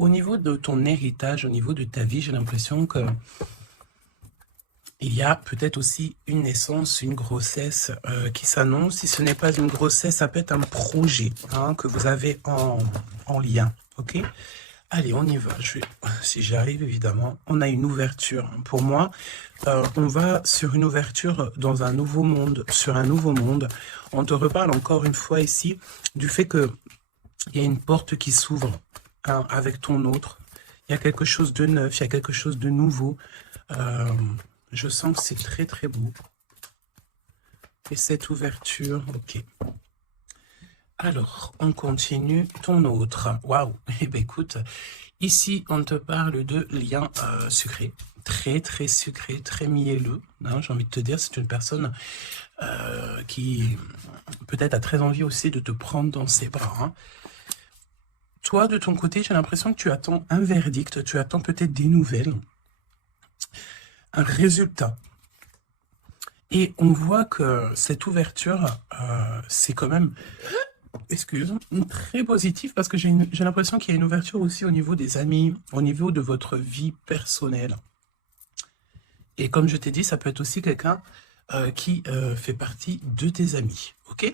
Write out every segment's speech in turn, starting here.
Au niveau de ton héritage, au niveau de ta vie, j'ai l'impression que il y a peut-être aussi une naissance, une grossesse qui s'annonce. Si ce n'est pas une grossesse, ça peut être un projet hein, que vous avez en lien. Ok? Allez, on y va. Si j'arrive, évidemment, on a une ouverture. Pour moi, on va sur une ouverture dans un nouveau monde, sur un nouveau monde. On te reparle encore une fois ici du fait que il y a une porte qui s'ouvre hein, avec ton autre. Il y a quelque chose de neuf, il y a quelque chose de nouveau. Je sens que c'est très très beau. Et cette ouverture, ok. Alors, on continue. Ton autre. Waouh. Eh bien, écoute, ici, on te parle de liens sucrés. Très très sucré, très mielleux. Hein, j'ai envie de te dire, c'est une personne qui peut-être a très envie aussi de te prendre dans ses bras. Hein. Toi, de ton côté, j'ai l'impression que tu attends un verdict, tu attends peut-être des nouvelles, un résultat. Et on voit que cette ouverture, c'est quand même, très positif parce que j'ai l'impression qu'il y a une ouverture aussi au niveau des amis, au niveau de votre vie personnelle. Et comme je t'ai dit, ça peut être aussi quelqu'un qui fait partie de tes amis, ok ?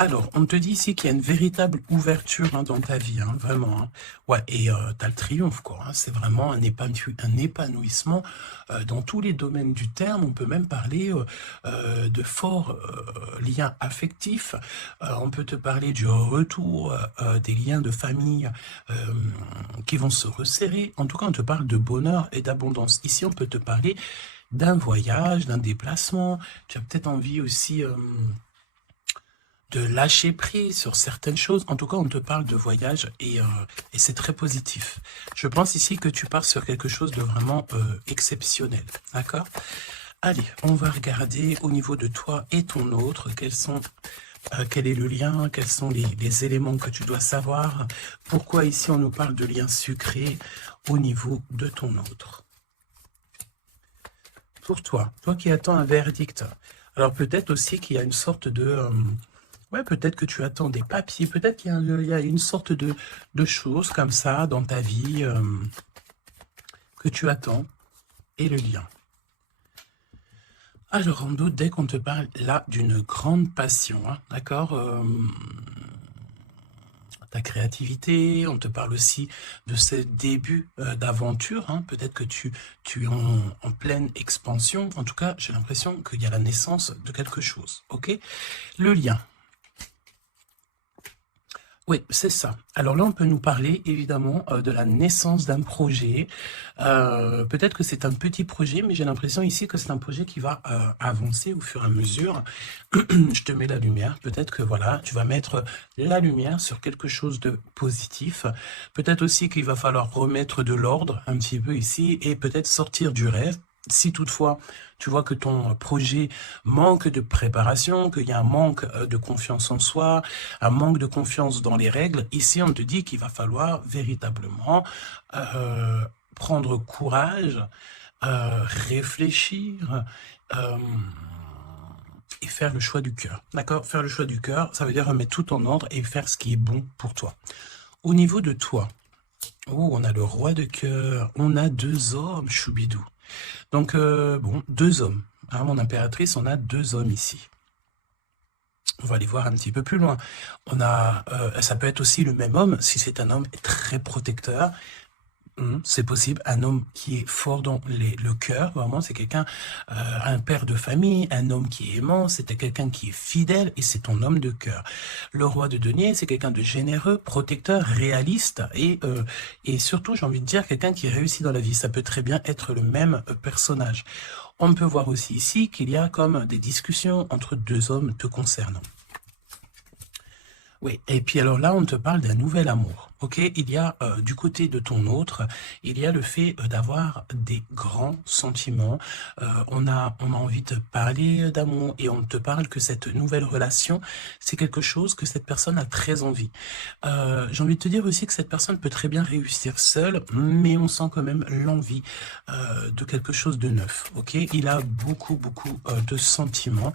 Alors, on te dit ici qu'il y a une véritable ouverture hein, dans ta vie, hein, vraiment. Hein. Ouais, et tu as le triomphe, quoi. Hein, c'est vraiment un épanouissement dans tous les domaines du terme. On peut même parler de forts liens affectifs. On peut te parler du retour des liens de famille qui vont se resserrer. En tout cas, on te parle de bonheur et d'abondance. Ici, on peut te parler d'un voyage, d'un déplacement. Tu as peut-être envie aussi... de lâcher prise sur certaines choses. En tout cas, on te parle de voyage et c'est très positif. Je pense ici que tu pars sur quelque chose de vraiment exceptionnel. D'accord? Allez, on va regarder au niveau de toi et ton autre, quel est le lien, quels sont les éléments que tu dois savoir. Pourquoi ici on nous parle de liens sucrés au niveau de ton autre. Pour toi qui attends un verdict. Alors peut-être aussi qu'il y a une sorte de... ouais, peut-être que tu attends des papiers, peut-être qu'il y a une sorte de choses comme ça dans ta vie que tu attends, et le lien. Alors, en doute, dès qu'on te parle là d'une grande passion, hein, d'accord ta créativité, on te parle aussi de ce début d'aventure, hein, peut-être que tu es en pleine expansion, en tout cas, j'ai l'impression qu'il y a la naissance de quelque chose, ok? Le lien. Oui, c'est ça. Alors là, on peut nous parler évidemment de la naissance d'un projet. Peut-être que c'est un petit projet, mais j'ai l'impression ici que c'est un projet qui va avancer au fur et à mesure. Je te mets la lumière. Peut-être que voilà, tu vas mettre la lumière sur quelque chose de positif. Peut-être aussi qu'il va falloir remettre de l'ordre un petit peu ici et peut-être sortir du rêve. Si toutefois, tu vois que ton projet manque de préparation, qu'il y a un manque de confiance en soi, un manque de confiance dans les règles, ici on te dit qu'il va falloir véritablement prendre courage, réfléchir et faire le choix du cœur. D'accord? Faire le choix du cœur, ça veut dire remettre tout en ordre et faire ce qui est bon pour toi. Au niveau de toi, oh, on a le roi de cœur, on a deux hommes, choubidou. Donc, bon, deux hommes. Hein, mon impératrice, on a deux hommes ici. On va aller voir un petit peu plus loin. On a, ça peut être aussi le même homme, si c'est un homme très protecteur. C'est possible, un homme qui est fort dans le cœur, vraiment, c'est quelqu'un, un père de famille, un homme qui est aimant, c'est quelqu'un qui est fidèle et c'est ton homme de cœur. Le roi de denier, c'est quelqu'un de généreux, protecteur, réaliste et surtout, j'ai envie de dire, quelqu'un qui réussit dans la vie. Ça peut très bien être le même personnage. On peut voir aussi ici qu'il y a comme des discussions entre deux hommes te concernant. Oui, et puis alors là, on te parle d'un nouvel amour, ok? Il y a du côté de ton autre, il y a le fait d'avoir des grands sentiments. On a envie de parler d'amour et on te parle que cette nouvelle relation, c'est quelque chose que cette personne a très envie. J'ai envie de te dire aussi que cette personne peut très bien réussir seule, mais on sent quand même l'envie de quelque chose de neuf, ok? Il a beaucoup de sentiments,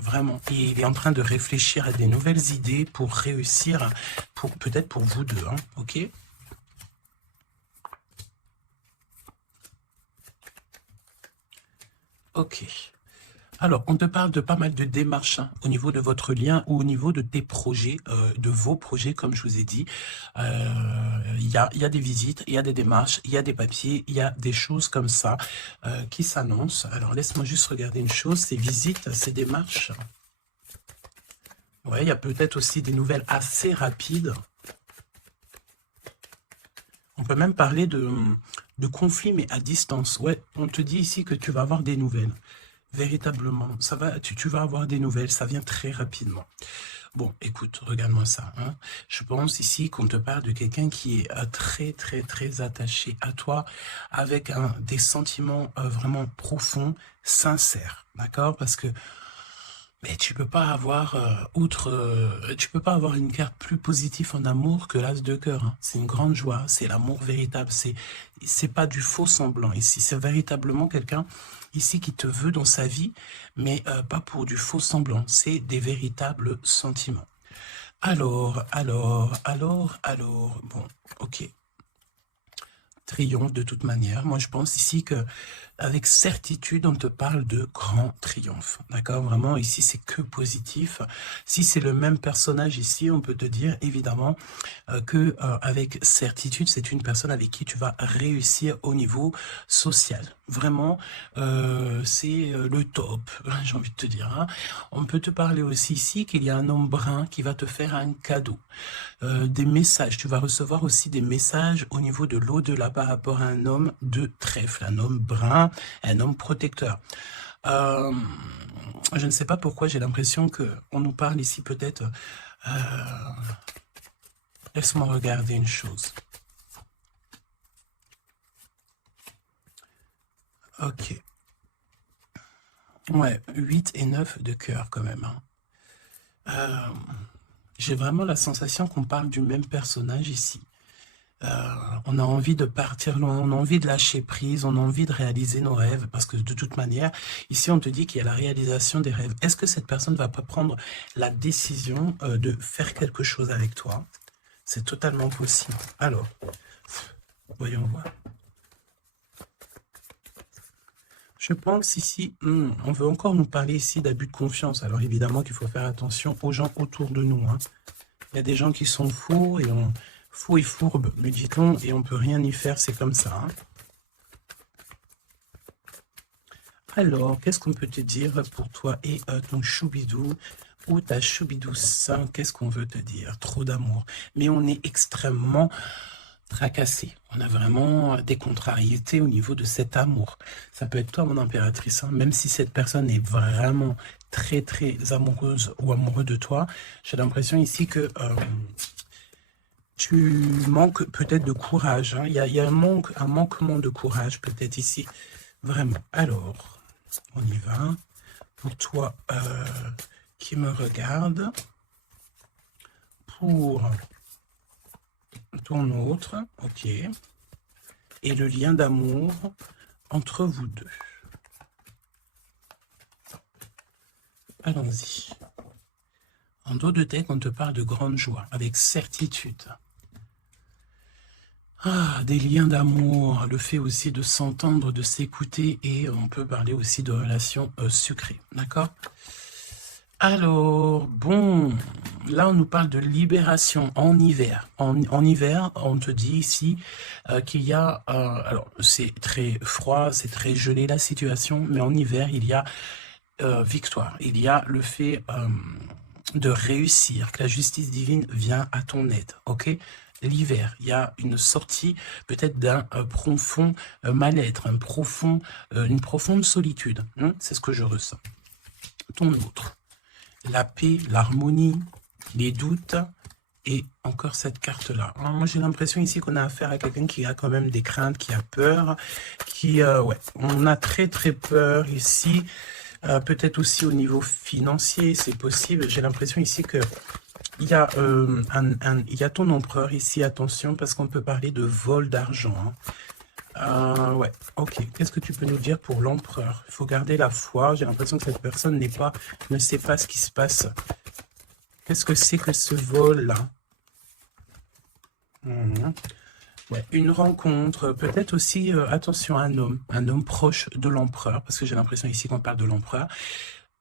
vraiment, et il est en train de réfléchir à des nouvelles idées pour réussir, peut-être pour vous deux, hein, ok? Ok. Alors, on te parle de pas mal de démarches hein, au niveau de votre lien ou au niveau de tes projets, de vos projets, comme je vous ai dit. Il y a des visites, il y a des démarches, il y a des papiers, il y a des choses comme ça qui s'annoncent. Alors, laisse-moi juste regarder une chose, ces visites, ces démarches. Ouais, il y a peut-être aussi des nouvelles assez rapides. On peut même parler de conflits, mais à distance. Ouais, on te dit ici que tu vas avoir des nouvelles. Véritablement, ça va, tu vas avoir des nouvelles, ça vient très rapidement. Bon, écoute, regarde-moi ça. Hein. Je pense ici qu'on te parle de quelqu'un qui est très, très, très attaché à toi, avec des sentiments vraiment profonds, sincères. D'accord? Parce que mais tu peux pas avoir tu peux pas avoir une carte plus positive en amour que l'as de cœur. Hein. C'est une grande joie, c'est l'amour véritable, c'est pas du faux semblant ici, c'est véritablement quelqu'un ici qui te veut dans sa vie, mais pas pour du faux semblant, c'est des véritables sentiments. Alors, bon, ok. Triomphe de toute manière. Moi, je pense ici que avec certitude, on te parle de grand triomphe. D'accord? Vraiment, ici, c'est que positif. Si c'est le même personnage ici, on peut te dire, évidemment, que avec certitude, c'est une personne avec qui tu vas réussir au niveau social. Vraiment, c'est le top, j'ai envie de te dire. Hein. On peut te parler aussi ici qu'il y a un homme brun qui va te faire un cadeau. Des messages, tu vas recevoir aussi des messages au niveau de l'au-delà par rapport à un homme de trèfle, un homme brun, un homme protecteur. Je ne sais pas pourquoi j'ai l'impression qu'on nous parle ici peut-être... Laisse-moi regarder une chose. Ok. Ouais, 8 et 9 de cœur quand même. Hein. J'ai vraiment la sensation qu'on parle du même personnage ici. On a envie de partir loin, on a envie de lâcher prise, on a envie de réaliser nos rêves, parce que de toute manière, ici on te dit qu'il y a la réalisation des rêves. Est-ce que cette personne va pas prendre la décision de faire quelque chose avec toi? C'est totalement possible. Alors, voyons voir. Je pense ici, on veut encore nous parler ici d'abus de confiance. Alors évidemment qu'il faut faire attention aux gens autour de nous. Hein. Il y a des gens qui sont fous et fourbes, me dit-on, et on peut rien y faire, c'est comme ça. Hein. Alors, qu'est-ce qu'on peut te dire pour toi et ton choubidou ou ta choubidouce? Qu'est-ce qu'on veut te dire? Trop d'amour. Mais on est extrêmement tracassé. On a vraiment des contrariétés au niveau de cet amour. Ça peut être toi, mon impératrice, hein, même si cette personne est vraiment très, très amoureuse ou amoureux de toi. J'ai l'impression ici que tu manques peut-être de courage. Hein. Il y a un manquement de courage peut-être ici. Vraiment. Alors, on y va. Pour toi qui me regarde, pour ton autre, ok, et le lien d'amour entre vous deux. Allons-y. En dos de tête, on te parle de grande joie, avec certitude. Ah, des liens d'amour, le fait aussi de s'entendre, de s'écouter, et on peut parler aussi de relations sucrées, d'accord? Alors, bon, là on nous parle de libération en hiver. En hiver, on te dit ici qu'il y a, alors c'est très froid, c'est très gelé la situation, mais en hiver, il y a victoire, il y a le fait de réussir, que la justice divine vient à ton aide, ok? L'hiver, il y a une sortie peut-être d'un profond mal-être, une profonde solitude, hein, c'est ce que je ressens. Ton autre. La paix, l'harmonie, les doutes, et encore cette carte-là. Moi, j'ai l'impression ici qu'on a affaire à quelqu'un qui a quand même des craintes, qui a peur, ouais, on a très très peur ici, peut-être aussi au niveau financier, c'est possible. J'ai l'impression ici que il y a ton empereur ici, attention, parce qu'on peut parler de vol d'argent. Hein. Ouais, ok. Qu'est-ce que tu peux nous dire pour l'empereur? Il faut garder la foi. J'ai l'impression que cette personne ne sait pas ce qui se passe. Qu'est-ce que c'est que ce vol-là? Ouais, une rencontre, peut-être aussi, attention, un homme proche de l'empereur, parce que j'ai l'impression ici qu'on parle de l'empereur.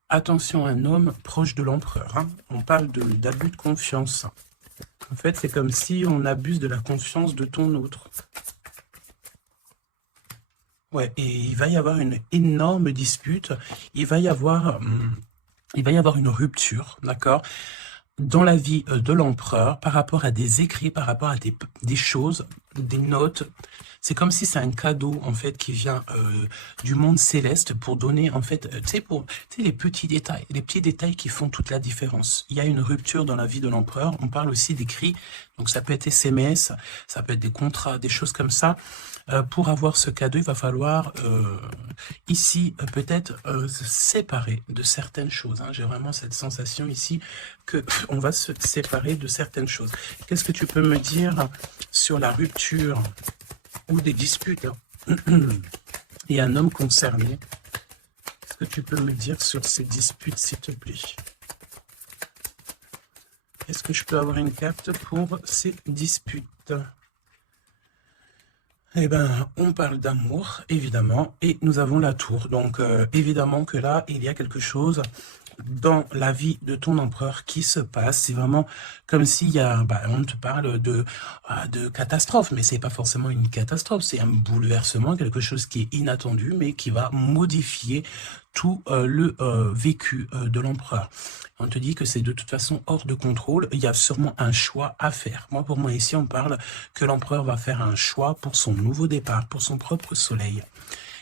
Attention, un homme proche de l'empereur, hein. On parle d'abus de confiance. En fait, c'est comme si on abuse de la confiance de ton autre. Ouais, et il va y avoir une énorme dispute, il va y avoir, une rupture, d'accord, dans la vie de l'empereur par rapport à des écrits, par rapport à des choses, des notes. C'est comme si c'est un cadeau, en fait, qui vient du monde céleste pour donner, en fait, tu sais, les petits détails qui font toute la différence. Il y a une rupture dans la vie de l'empereur. On parle aussi d'écrits, donc ça peut être SMS, ça peut être des contrats, des choses comme ça. Pour avoir ce cadeau, il va falloir ici peut-être se séparer de certaines choses, hein. J'ai vraiment cette sensation ici que on va se séparer de certaines choses. Qu'est-ce que tu peux me dire sur la rupture ou des disputes et un homme concerné? Qu'est-ce que tu peux me dire sur ces disputes, s'il te plaît? Est-ce que je peux avoir une carte pour ces disputes? Eh ben, on parle d'amour, évidemment, et nous avons la tour. Donc, évidemment que là, il y a quelque chose dans la vie de ton empereur qui se passe. C'est vraiment comme s'il y a, on te parle de catastrophe, mais c'est pas forcément une catastrophe, c'est un bouleversement, quelque chose qui est inattendu, mais qui va modifier tout le vécu de l'empereur. On te dit que c'est de toute façon hors de contrôle, il y a sûrement un choix à faire. Pour moi, ici, on parle que l'empereur va faire un choix pour son nouveau départ, pour son propre soleil.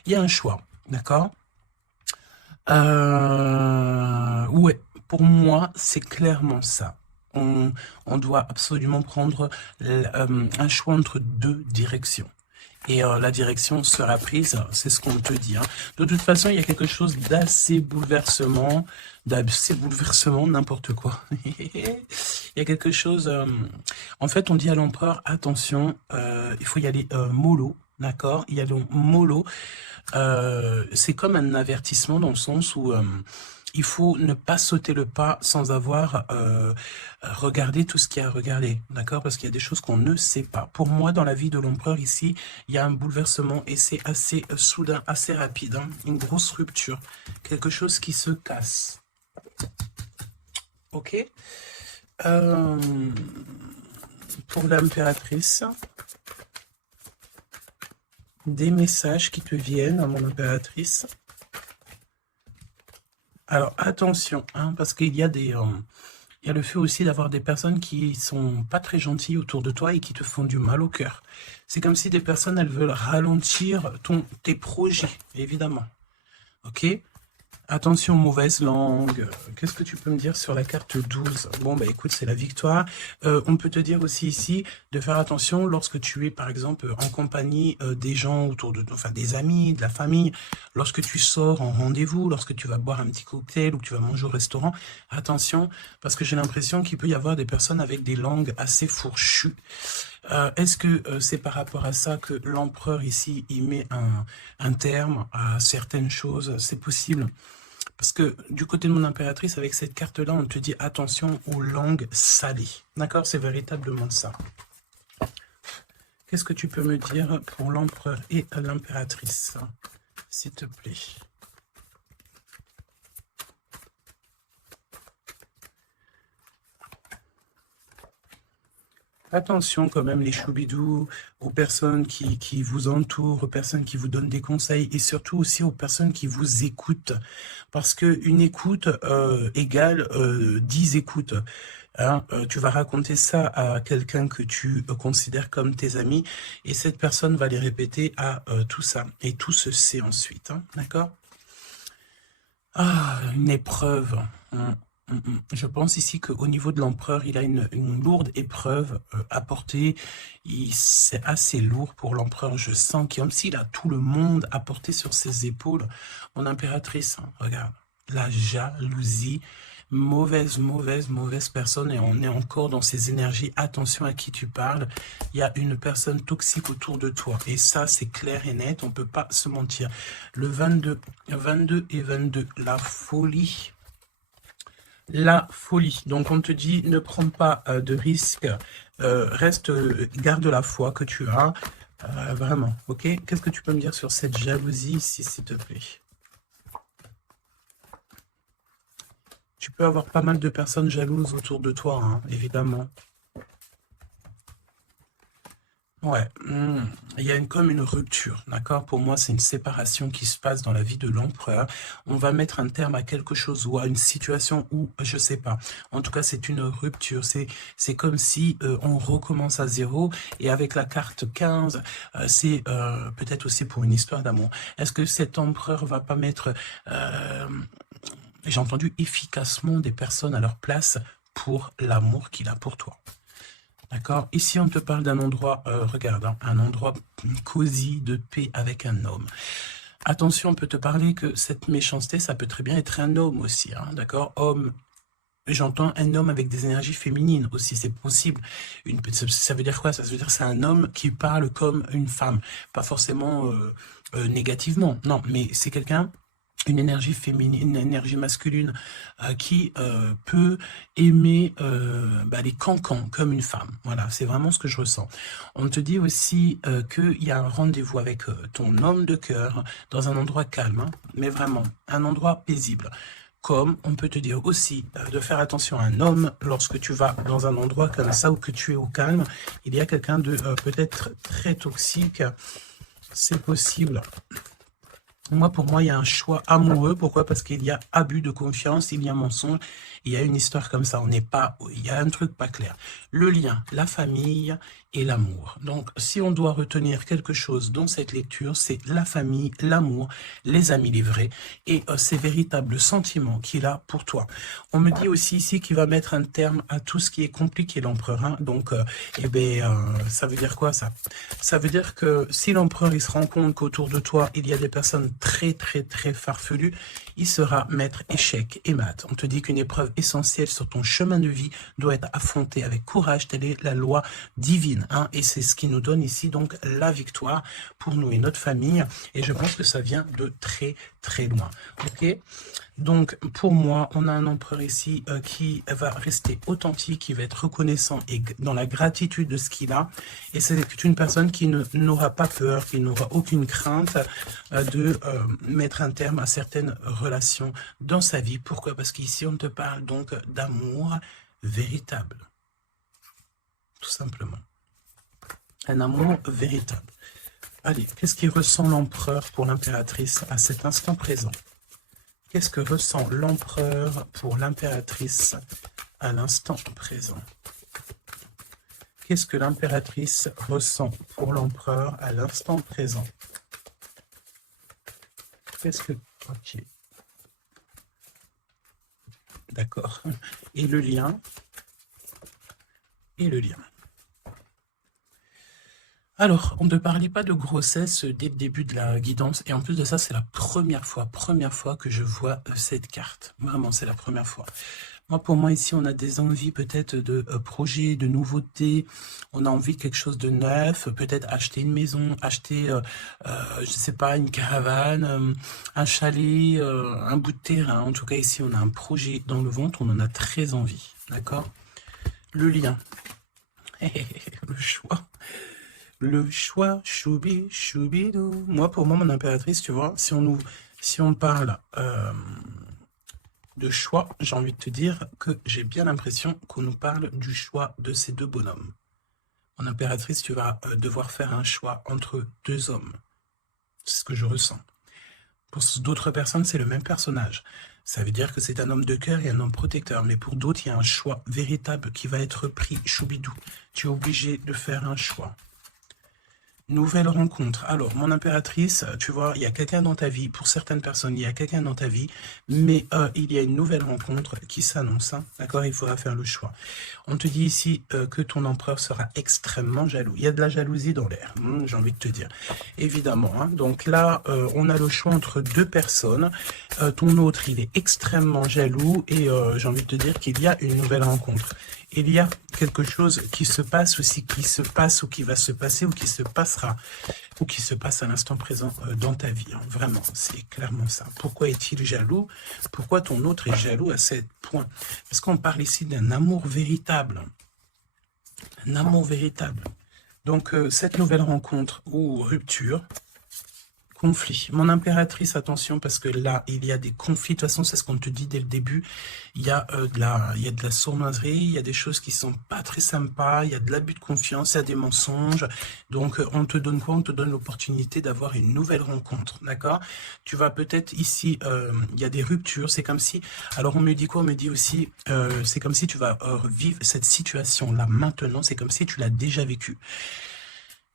Il y a un choix, d'accord? Ouais, pour moi, c'est clairement ça. On doit absolument prendre un choix entre deux directions. Et la direction sera prise, c'est ce qu'on te dit, hein. De toute façon, il y a quelque chose d'assez bouleversement, n'importe quoi. Il y a quelque chose... en fait, on dit à l'empereur, attention, il faut y aller mollo, d'accord? Il y a donc mollo. C'est comme un avertissement dans le sens où il faut ne pas sauter le pas sans avoir regardé tout ce qu'il y a à regarder, d'accord? Parce qu'il y a des choses qu'on ne sait pas. Pour moi, dans la vie de l'empereur ici, il y a un bouleversement et c'est assez soudain, assez rapide, hein, une grosse rupture, quelque chose qui se casse. Ok? Pour l'impératrice, des messages qui te viennent à mon impératrice. Alors attention, hein, parce qu'il y a il y a le fait aussi d'avoir des personnes qui sont pas très gentilles autour de toi et qui te font du mal au cœur. C'est comme si des personnes, elles veulent ralentir tes projets, évidemment. Ok? Attention, mauvaise langue. Qu'est-ce que tu peux me dire sur la carte 12? Bon, écoute, c'est la victoire. On peut te dire aussi ici de faire attention lorsque tu es, par exemple, en compagnie des gens autour de toi, enfin des amis, de la famille, lorsque tu sors en rendez-vous, lorsque tu vas boire un petit cocktail ou que tu vas manger au restaurant. Attention, parce que j'ai l'impression qu'il peut y avoir des personnes avec des langues assez fourchues. Est-ce que c'est par rapport à ça que l'empereur ici, il met un terme à certaines choses? C'est possible. Parce que du côté de mon impératrice, avec cette carte-là, on te dit attention aux langues salées. D'accord? C'est véritablement ça. Qu'est-ce que tu peux me dire pour l'empereur et l'impératrice, s'il te plaît? Attention quand même les choubidous, aux personnes qui vous entourent, aux personnes qui vous donnent des conseils et surtout aussi aux personnes qui vous écoutent. Parce qu'une écoute égale 10 écoutes. Hein, tu vas raconter ça à quelqu'un que tu considères comme tes amis et cette personne va les répéter à tout ça. Et tout se sait ensuite, hein, d'accord? Ah, une épreuve. Je pense ici qu'au niveau de l'empereur, il a une lourde épreuve à porter. C'est assez lourd pour l'empereur. Je sens comme s'il a tout le monde à porter sur ses épaules. Mon impératrice, hein, regarde, la jalousie, mauvaise personne. Et on est encore dans ces énergies. Attention à qui tu parles. Il y a une personne toxique autour de toi. Et ça, c'est clair et net. On ne peut pas se mentir. Le 22 et 22, la folie. La folie. Donc, on te dit, ne prends pas de risques Reste, garde la foi que tu as, vraiment, ok? Qu'est-ce que tu peux me dire sur cette jalousie ici, s'il te plaît? Tu peux avoir pas mal de personnes jalouses autour de toi, hein, évidemment. Ouais, il y a comme une rupture, d'accord? Pour moi, c'est une séparation qui se passe dans la vie de l'empereur. On va mettre un terme à quelque chose ou à une situation où, je sais pas. En tout cas, c'est une rupture. C'est comme si on recommence à zéro. Et avec la carte 15, c'est peut-être aussi pour une histoire d'amour. Est-ce que cet empereur va pas mettre, j'ai entendu, efficacement des personnes à leur place pour l'amour qu'il a pour toi? D'accord? Ici, on te parle d'un endroit, regarde, hein, un endroit cosy, de paix avec un homme. Attention, on peut te parler que cette méchanceté, ça peut très bien être un homme aussi, hein, d'accord? Homme, j'entends un homme avec des énergies féminines aussi, c'est possible. Ça veut dire quoi? Ça veut dire que c'est un homme qui parle comme une femme, pas forcément négativement, non, mais c'est quelqu'un, une énergie féminine, une énergie masculine qui peut aimer les cancans comme une femme. Voilà, c'est vraiment ce que je ressens. On te dit aussi qu'il y a un rendez-vous avec ton homme de cœur dans un endroit calme, hein, mais vraiment un endroit paisible. Comme on peut te dire aussi de faire attention à un homme lorsque tu vas dans un endroit comme ça ou que tu es au calme. Il y a quelqu'un de peut-être très toxique, c'est possible. Moi, pour moi, il y a un choix amoureux. Pourquoi? Parce qu'il y a abus de confiance, il y a mensonge, il y a une histoire comme ça. On n'est pas, il y a un truc pas clair. Le lien, la famille et l'amour. Donc, si on doit retenir quelque chose dans cette lecture, c'est la famille, l'amour, les amis, les vrais, et ces véritables sentiments qu'il a pour toi. On me dit aussi ici qu'il va mettre un terme à tout ce qui est compliqué, l'empereur. Hein. Donc, ça veut dire quoi ça? Ça veut dire que si l'empereur il se rend compte qu'autour de toi, il y a des personnes très très très farfelues, il sera maître échec et mat. On te dit qu'une épreuve essentielle sur ton chemin de vie doit être affrontée avec courage, telle est la loi divine. Hein, et c'est ce qui nous donne ici donc la victoire pour nous et notre famille. Et je pense que ça vient de très très loin. Ok? Donc, pour moi, on a un empereur ici qui va rester authentique, qui va être reconnaissant et dans la gratitude de ce qu'il a. Et c'est une personne qui n'aura pas peur, qui n'aura aucune crainte de mettre un terme à certaines relations dans sa vie. Pourquoi? Parce qu'ici, on te parle donc d'amour véritable. Tout simplement. Un amour véritable. Allez, qu'est-ce qui ressent l'empereur pour l'impératrice à cet instant présent? Qu'est-ce que ressent l'empereur pour l'impératrice à l'instant présent? Qu'est-ce que l'impératrice ressent pour l'empereur à l'instant présent? Qu'est-ce que... Ok. D'accord. Et le lien? Et le lien. Alors, on ne parlait pas de grossesse dès le début de la guidance, et en plus de ça, c'est la première fois que je vois cette carte. Vraiment, c'est la première fois. Moi, pour moi, ici, on a des envies peut-être de projets, de nouveautés. On a envie de quelque chose de neuf, peut-être acheter une maison, acheter, je sais pas, une caravane, un chalet, un bout de terrain. En tout cas, ici, on a un projet dans le ventre, on en a très envie. D'accord? Le lien. Le choix. Le choix, choubi, choubidou. Moi, pour moi, mon impératrice, tu vois, si on parle de choix, j'ai envie de te dire que j'ai bien l'impression qu'on nous parle du choix de ces deux bonhommes. Mon impératrice, tu vas devoir faire un choix entre deux hommes. C'est ce que je ressens. Pour d'autres personnes, c'est le même personnage. Ça veut dire que c'est un homme de cœur et un homme protecteur. Mais pour d'autres, il y a un choix véritable qui va être pris, choubidou. Tu es obligé de faire un choix. Nouvelle rencontre. Alors, mon impératrice, tu vois, il y a quelqu'un dans ta vie. Pour certaines personnes, il y a quelqu'un dans ta vie. Mais il y a une nouvelle rencontre qui s'annonce. Hein, d'accord? Il faudra faire le choix. On te dit ici que ton empereur sera extrêmement jaloux. Il y a de la jalousie dans l'air, j'ai envie de te dire. Évidemment. Hein, donc là, on a le choix entre deux personnes. Ton autre, il est extrêmement jaloux. Et j'ai envie de te dire qu'il y a une nouvelle rencontre. Il y a quelque chose qui se passe aussi, qui se passe ou qui va se passer ou qui se passera ou qui se passe à l'instant présent dans ta vie. Hein. Vraiment, c'est clairement ça. Pourquoi est-il jaloux? Pourquoi ton autre est jaloux à ce point? Parce qu'on parle ici d'un amour véritable. Un amour véritable. Donc, cette nouvelle rencontre ou rupture, conflit. Mon impératrice, attention, parce que là, il y a des conflits. De toute façon, c'est ce qu'on te dit dès le début. Il y a de la sournoiserie, il y a des choses qui sont pas très sympas, il y a de l'abus de confiance, il y a des mensonges. Donc, on te donne quoi? On te donne l'opportunité d'avoir une nouvelle rencontre, d'accord? Tu vas peut-être ici, il y a des ruptures, c'est comme si... Alors, on me dit quoi? On me dit aussi, c'est comme si tu vas vivre cette situation-là maintenant, c'est comme si tu l'as déjà vécue.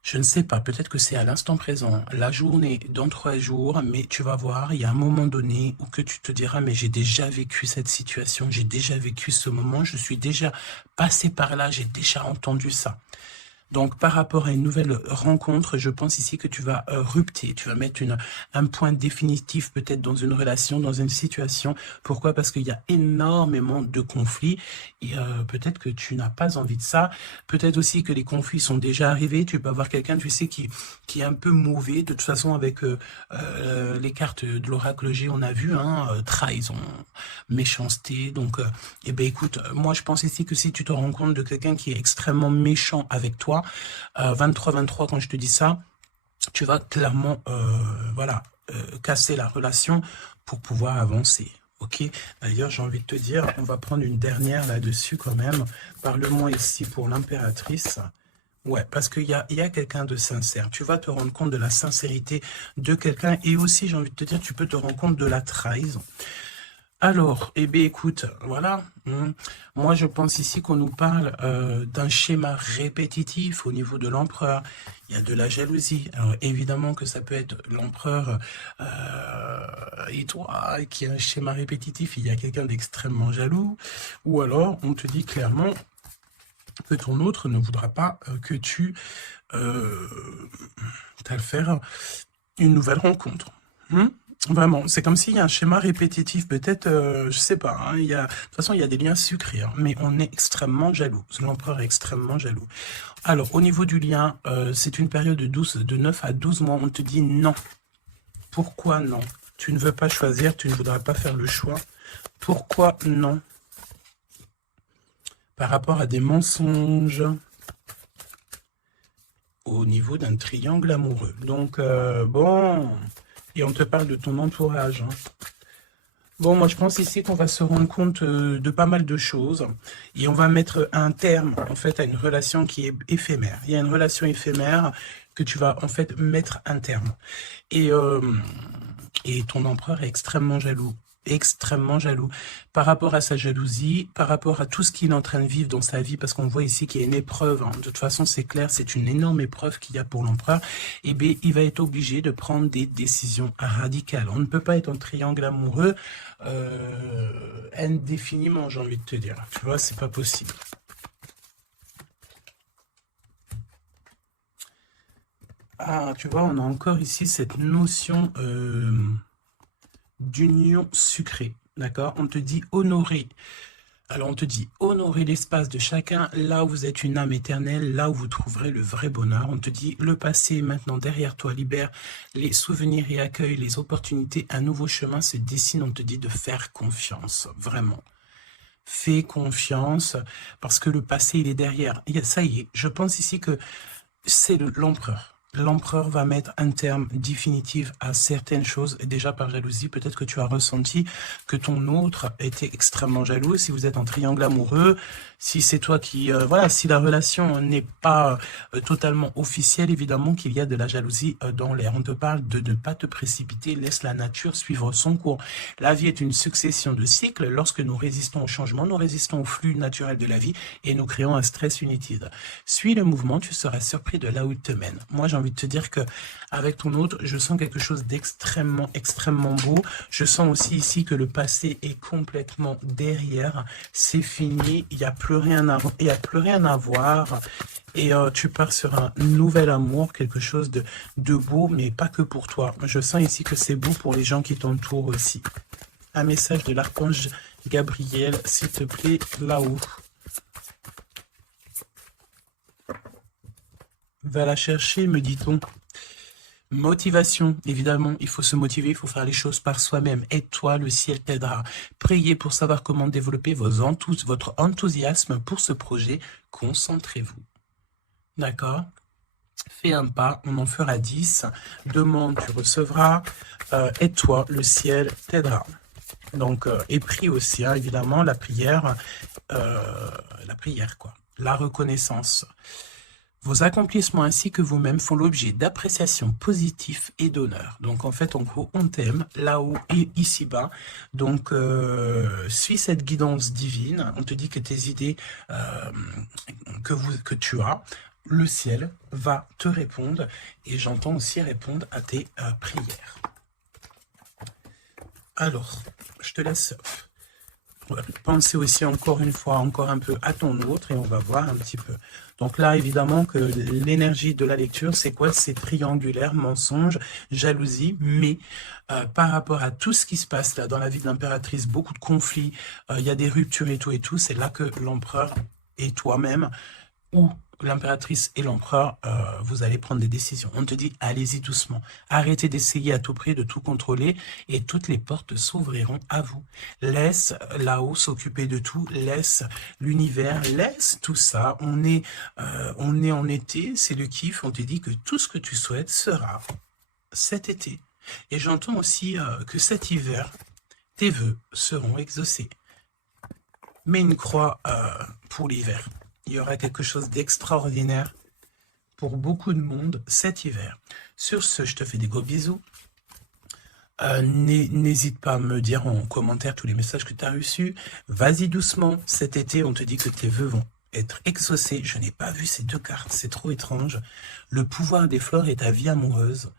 Je ne sais pas, peut-être que c'est à l'instant présent, la journée, dans 3 jours, mais tu vas voir, il y a un moment donné où que tu te diras, mais j'ai déjà vécu cette situation, j'ai déjà vécu ce moment, je suis déjà passé par là, j'ai déjà entendu ça. Donc, par rapport à une nouvelle rencontre, je pense ici que tu vas rupter, tu vas mettre un point définitif peut-être dans une relation, dans une situation. Pourquoi? Parce qu'il y a énormément de conflits et peut-être que tu n'as pas envie de ça. Peut-être aussi que les conflits sont déjà arrivés. Tu peux avoir quelqu'un, tu sais, qui est un peu mauvais. De toute façon, avec les cartes de l'oracle G, on a vu, hein, trahison, méchanceté. Donc, eh ben, écoute, moi, je pense ici que si tu te rends compte de quelqu'un qui est extrêmement méchant avec toi, 23-23, quand je te dis ça, tu vas clairement voilà, casser la relation pour pouvoir avancer. Ok, d'ailleurs, j'ai envie de te dire, on va prendre une dernière là-dessus quand même. Parle-moi ici pour l'impératrice. Ouais, parce qu'il y a quelqu'un de sincère. Tu vas te rendre compte de la sincérité de quelqu'un et aussi, j'ai envie de te dire, tu peux te rendre compte de la trahison. Alors, eh bien, écoute, voilà. Moi, je pense ici qu'on nous parle d'un schéma répétitif au niveau de l'empereur. Il y a de la jalousie. Alors, évidemment que ça peut être l'empereur et toi, qui a un schéma répétitif. Il y a quelqu'un d'extrêmement jaloux. Ou alors, on te dit clairement que ton autre ne voudra pas que tu t'as le faire une nouvelle rencontre. Vraiment, c'est comme s'il y a un schéma répétitif, peut-être, je sais pas, hein, de toute façon, il y a des liens sucrés, hein, mais on est extrêmement jaloux. L'empereur est extrêmement jaloux. Alors, au niveau du lien, c'est une période de 9 à 12 mois. On te dit non. Pourquoi non? Tu ne veux pas choisir, tu ne voudras pas faire le choix. Pourquoi non? Par rapport à des mensonges au niveau d'un triangle amoureux. Donc, bon... Et on te parle de ton entourage. Hein. Bon, moi, je pense ici qu'on va se rendre compte de pas mal de choses. Et on va mettre un terme, en fait, à une relation qui est éphémère. Il y a une relation éphémère que tu vas, en fait, mettre un terme. Et ton empereur est extrêmement jaloux. Extrêmement jaloux par rapport à sa jalousie, par rapport à tout ce qu'il est en train de vivre dans sa vie, parce qu'on voit ici qu'il y a une épreuve, hein. De toute façon c'est clair, c'est une énorme épreuve qu'il y a pour l'empereur, et bien il va être obligé de prendre des décisions radicales. On ne peut pas être en triangle amoureux indéfiniment, j'ai envie de te dire, tu vois, c'est pas possible. Ah, tu vois, on a encore ici cette notion d'union sucrée, d'accord? On te dit honorer. Alors on te dit honorer l'espace de chacun, là où vous êtes une âme éternelle, là où vous trouverez le vrai bonheur. On te dit le passé est maintenant derrière toi, libère les souvenirs et accueille les opportunités. Un nouveau chemin se dessine, on te dit de faire confiance, vraiment. Fais confiance, parce que le passé, il est derrière. Et ça y est, je pense ici que c'est l'empereur. L'empereur va mettre un terme définitif à certaines choses. Et déjà par jalousie, peut-être que tu as ressenti que ton autre était extrêmement jaloux. Si vous êtes en triangle amoureux, si c'est toi qui... voilà, si la relation n'est pas totalement officielle, évidemment qu'il y a de la jalousie dans l'air. On te parle de ne pas te précipiter, laisse la nature suivre son cours. La vie est une succession de cycles. Lorsque nous résistons au changement, nous résistons au flux naturel de la vie et nous créons un stress inutile. Suis le mouvement, tu seras surpris de là où il te mène. Moi, j'ai envie de te dire que avec ton autre, je sens quelque chose d'extrêmement, extrêmement beau. Je sens aussi ici que le passé est complètement derrière. C'est fini, il n'y a plus rien à, il y a plus rien à voir. Et tu pars sur un nouvel amour, quelque chose de beau, mais pas que pour toi. Je sens ici que c'est beau pour les gens qui t'entourent aussi. Un message de l'archange Gabriel, s'il te plaît, là-haut. Va la chercher, me dit-on. Motivation, évidemment, il faut se motiver, il faut faire les choses par soi-même. Aide-toi, le ciel t'aidera. Priez pour savoir comment développer votre enthousiasme pour ce projet. Concentrez-vous. D'accord? Fais un pas, on en fera 10. Demande, tu recevras. Aide-toi, le ciel t'aidera. Donc, et prie aussi, hein, évidemment, la prière, quoi. La reconnaissance. Vos accomplissements ainsi que vous-même font l'objet d'appréciation positive et d'honneur. Donc, en fait, en gros, on t'aime là-haut et ici-bas. Donc, suis cette guidance divine. On te dit que tes idées que tu as, le ciel va te répondre. Et j'entends aussi répondre à tes prières. Alors, je te laisse penser aussi encore une fois, encore un peu à ton autre et on va voir un petit peu. Donc là, évidemment que l'énergie de la lecture, c'est quoi? C'est triangulaire, mensonge, jalousie, mais par rapport à tout ce qui se passe là dans la vie de l'impératrice, beaucoup de conflits, il y a des ruptures et tout, c'est là que l'empereur et toi-même, ou l'impératrice et l'empereur, vous allez prendre des décisions. On te dit, allez-y doucement. Arrêtez d'essayer à tout prix de tout contrôler et toutes les portes s'ouvriront à vous. Laisse là-haut s'occuper de tout, laisse l'univers, laisse tout ça. On est en été, c'est le kiff. On te dit que tout ce que tu souhaites sera cet été. Et j'entends aussi que cet hiver, tes vœux seront exaucés. Mets une croix pour l'hiver. Il y aura quelque chose d'extraordinaire pour beaucoup de monde cet hiver. Sur ce, je te fais des gros bisous. N'hésite pas à me dire en commentaire tous les messages que tu as reçus. Vas-y doucement. Cet été, on te dit que tes vœux vont être exaucés. Je n'ai pas vu ces deux cartes, c'est trop étrange. Le pouvoir des fleurs est ta vie amoureuse.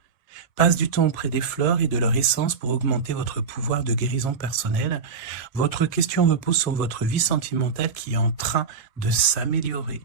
Passe du temps auprès des fleurs et de leur essence pour augmenter votre pouvoir de guérison personnelle. Votre question repose sur votre vie sentimentale qui est en train de s'améliorer.